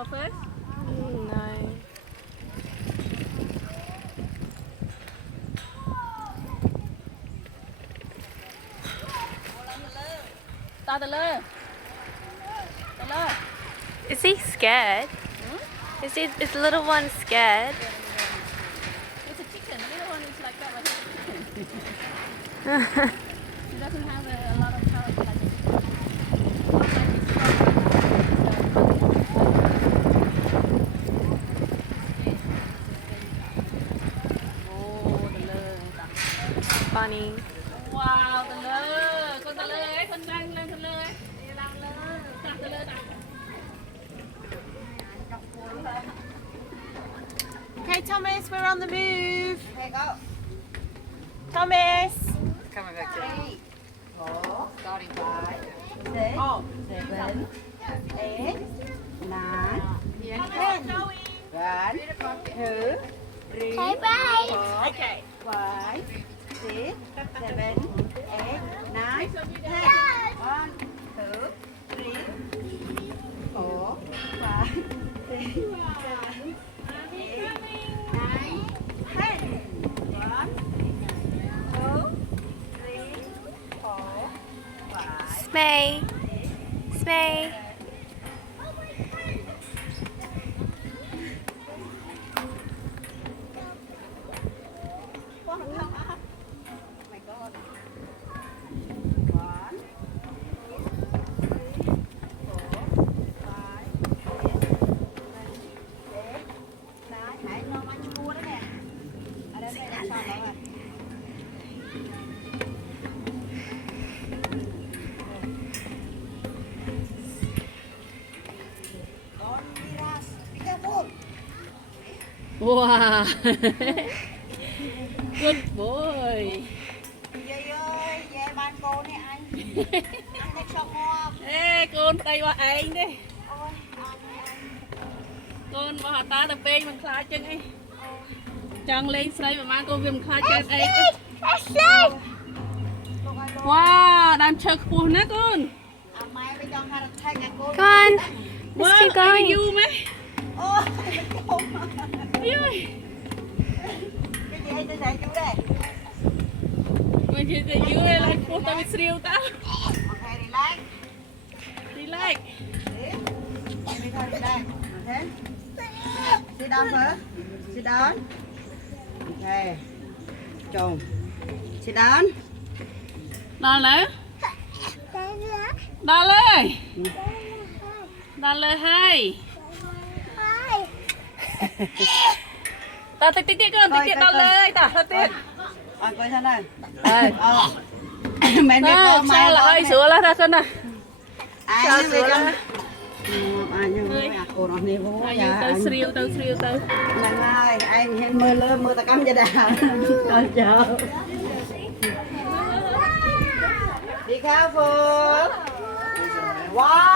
go first? No. Ta từ lơ. Từ lơ. Is he scared? Is the little one scared? It's a chicken. The little one is like that, like a chicken. He doesn't have a lot of courage like a Funny. wow, từ lơ. Con từ lơ ấy, con đang lên từ lơ ấy. Đi làm lơ. Đặt từ lơ đặt. Okay, Thomas, we're on the move. Okay, go. Thomas. Coming back to 4, starting 5, 6, 7, 8, 9, 10. 1, 2, 3, 4, Okay. 5, 6, 7, 8, 9, 10. 1, 2, 3, 4, 5, 6, 7, 8, 9, 10. 1, 2, 3, 4, 5. Smay. Smay. Con không á? Oh my god. 1, 2, 3, 4, 5, 6, 7, 8, 9. Hãy nó mang chua đó nè. Ở đây phải làm sao đó rồi. Con Miras, be careful. Wow. Good boy. Dì ơi, về ban cô nè anh. Anh thích sọc không? Ê, con tay vào anh đi. Ôi, anh. Con vào hạt ta tập bên mình khai chân ấy. Chẳng lên xây mà mang cô viêm khai chân ấy. Wow, đang chơi cuốn nè con. À, mày bây giờ hai đặt thay nhà cô. Come on. Let's Wow, keep có going. you mấy. Ôi, mình không. Ôi. Cái gì anh sẽ dạy chú đây? Mình chỉ để you đây là cô tao bị siêu ta. Okay, relax. Relax. Sit. Let me relax. Okay. Sit down first. Sit down. Okay. Chồng. Sit down. Đó lấy. Đó lấy. Đó lấy hai. Ta tích tích con, tích đó lấy ta, ta tích. Coi coi thế này. Đây. Mẹ mẹ Đó, con sao mày là hơi sữa là ra con này. Ai sữa là. Nhưng mà cô nó đi vô Ai nhà. tao siêu tao. Lần này anh hiện mưa lớn mưa ta cắm cho đà. Chào. Be careful. Wow.